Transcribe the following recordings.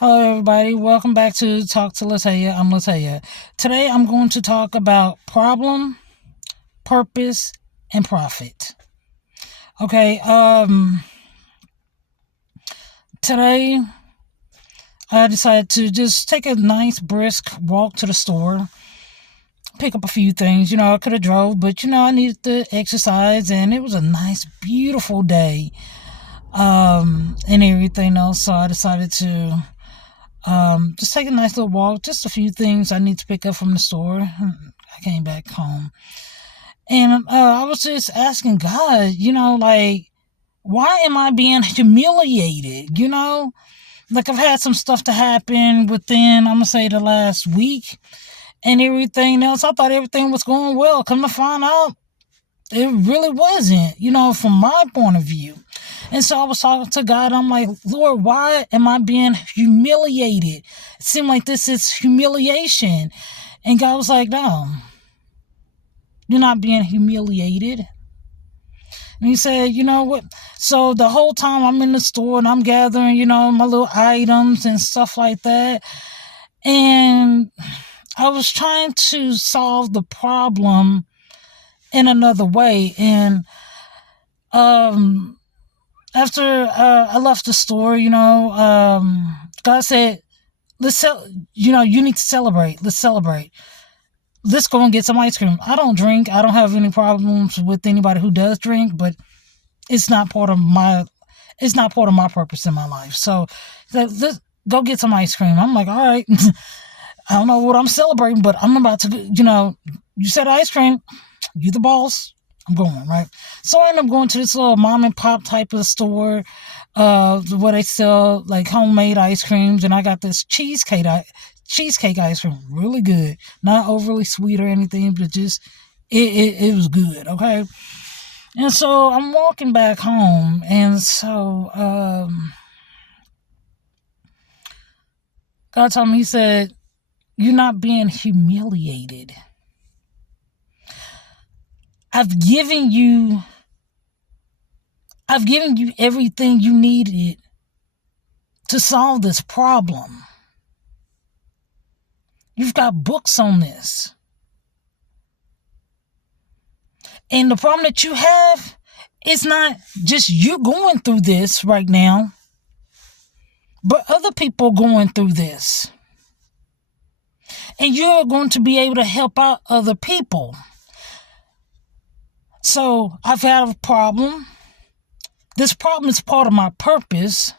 Hello, everybody. Welcome back to Talk to Lataya. I'm Lataya. Today, I'm going to talk about problem, purpose, and profit. Okay. Today I decided to just take a nice brisk walk to the store, pick up a few things. I could have drove, but I needed to exercise, and it was a nice, beautiful day. And everything else. So I decided to just take a nice little walk, just a few things I need to pick up from the store. I came back home. And I was just asking God, why am I being humiliated? Like I've had some stuff to happen within, I'm going to say, the last week and everything else. I thought everything was going well. Come to find out, it really wasn't, from my point of view. And so I was talking to God. I'm like, Lord, why am I being humiliated? It seemed like this is humiliation. And God was like, no, you're not being humiliated. And he said, you know what? So the whole time I'm in the store and I'm gathering, my little items and stuff like that. And I was trying to solve the problem in another way. And after I left the store, God said, you need to celebrate. Let's celebrate. Let's go and get some ice cream. I don't drink. I don't have any problems with anybody who does drink, but it's not part of my purpose in my life. So let's go get some ice cream. I'm like, all right. I don't know what I'm celebrating, but I'm about to, you said ice cream. You the boss. I'm going, right? So I end up going to this little mom and pop type of store where they sell like homemade ice creams, and I got this cheesecake ice cream, really good, not overly sweet or anything, but just it was good, okay? And so I'm walking back home, and so God told me, he said, you're not being humiliated. I've given you everything you needed to solve this problem. You've got books on this. And the problem that you have is not just you going through this right now, but other people going through this. And you're going to be able to help out other people. So I've had a problem. This problem is part of my purpose.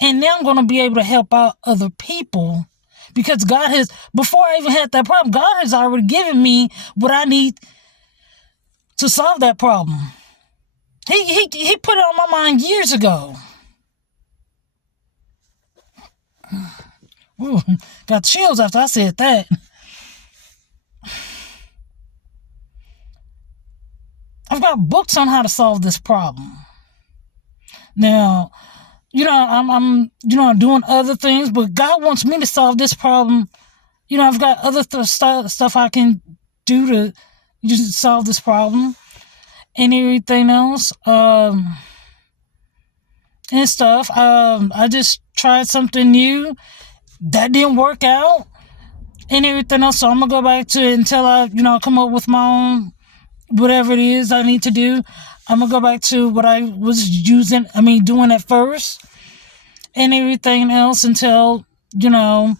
And now I'm going to be able to help out other people because God has, before I even had that problem, God has already given me what I need to solve that problem. He put it on my mind years ago. Ooh, got chills after I said that. I've got books on how to solve this problem. Now, I'm doing other things, but God wants me to solve this problem. I've got other stuff I can do to just solve this problem and everything else. And stuff. I just tried something new that didn't work out and everything else. So I'm gonna go back to it until I, come up with my own, whatever it is I need to do. I'm gonna go back to what I was doing at first and everything else until, I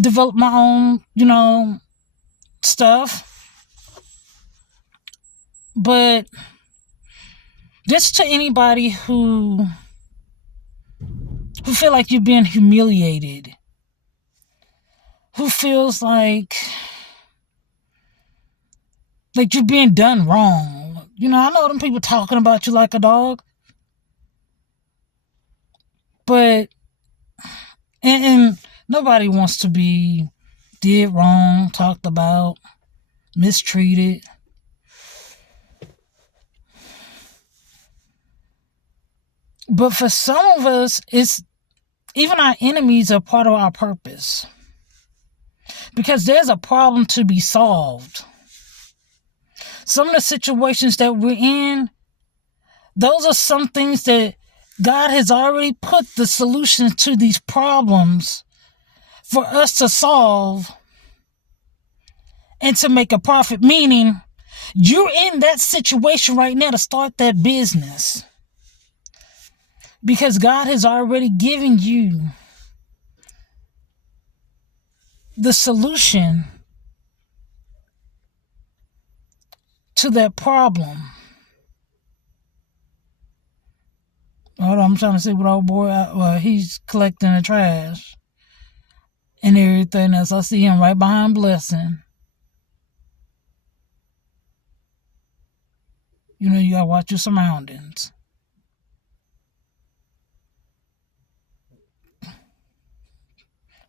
develop my own, stuff. But just to anybody who feel like you're being humiliated, who feels like you're being done wrong. I know them people talking about you like a dog. But, and nobody wants to be did wrong, talked about, mistreated. But for some of us, even our enemies are part of our purpose. Because there's a problem to be solved. Some of the situations that we're in, those are some things that God has already put the solutions to these problems for us to solve and to make a profit. Meaning, you're in that situation right now to start that business because God has already given you the solution to that problem. Hold on, I'm trying to see what old boy, he's collecting the trash and everything else. I see him right behind Blessing. You know, you gotta watch your surroundings.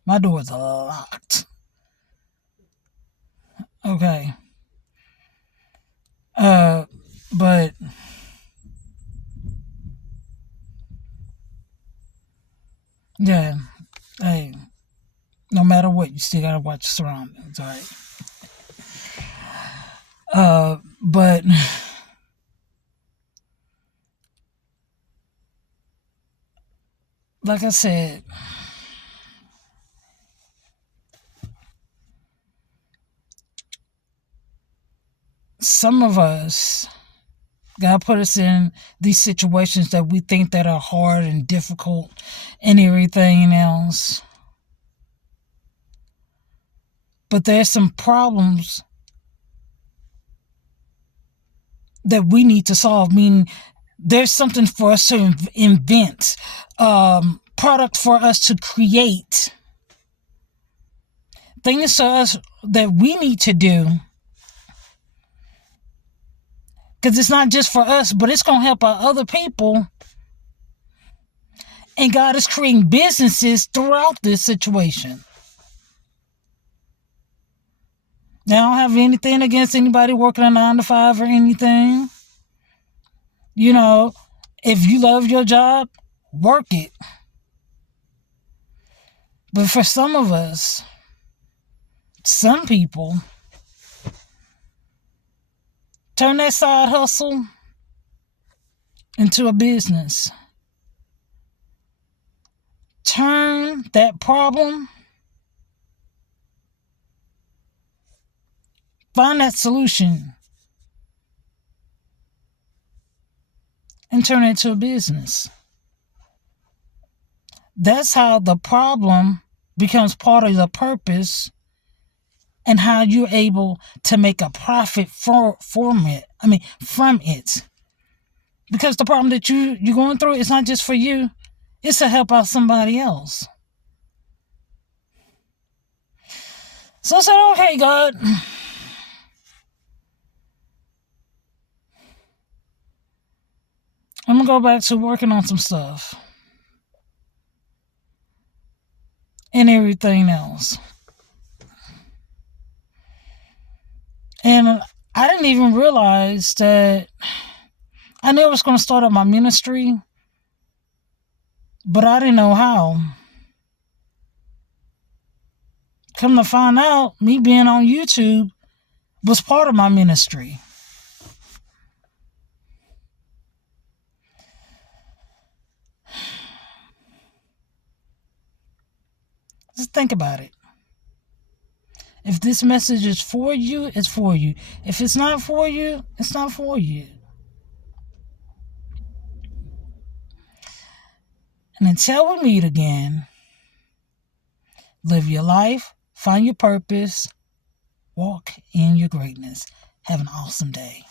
My doors are locked. Okay. But yeah, hey, no matter what, you still gotta watch your surroundings, all right? But like I said, some of us, God put us in these situations that we think that are hard and difficult and everything else. But there's some problems that we need to solve. Meaning, there's something for us to invent, product for us to create, things to us that we need to do. Because it's not just for us, but it's going to help our other people. And God is creating businesses throughout this situation. Now, I don't have anything against anybody working a 9 to 5 or anything. You know, if you love your job, work it. But for some of us, some people, turn that side hustle into a business. Turn that problem, find that solution, and turn it into a business. That's how the problem becomes part of the purpose and how you're able to make a profit from it. Because the problem that you're going through is not just for you, it's to help out somebody else. So I said, okay, God, I'm going to go back to working on some stuff and everything else. And I didn't even realize that I knew I was going to start up my ministry, but I didn't know how. Come to find out, me being on YouTube was part of my ministry. Just think about it. If this message is for you, it's for you. If it's not for you, it's not for you. And until we meet again, live your life, find your purpose, walk in your greatness. Have an awesome day.